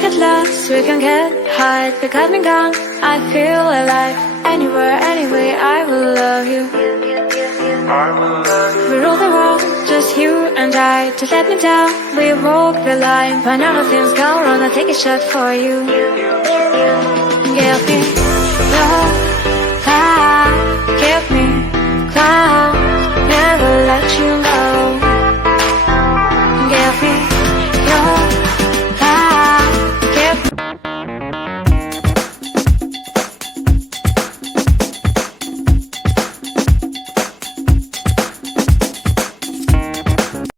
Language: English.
get lost, we can get high. The got me gone, I feel alive. Anywhere, anyway, I will love you. We rule the world, just you and I. Just let me down, we walk the line. When all things go wrong, I'll take a shot for you. Give me love.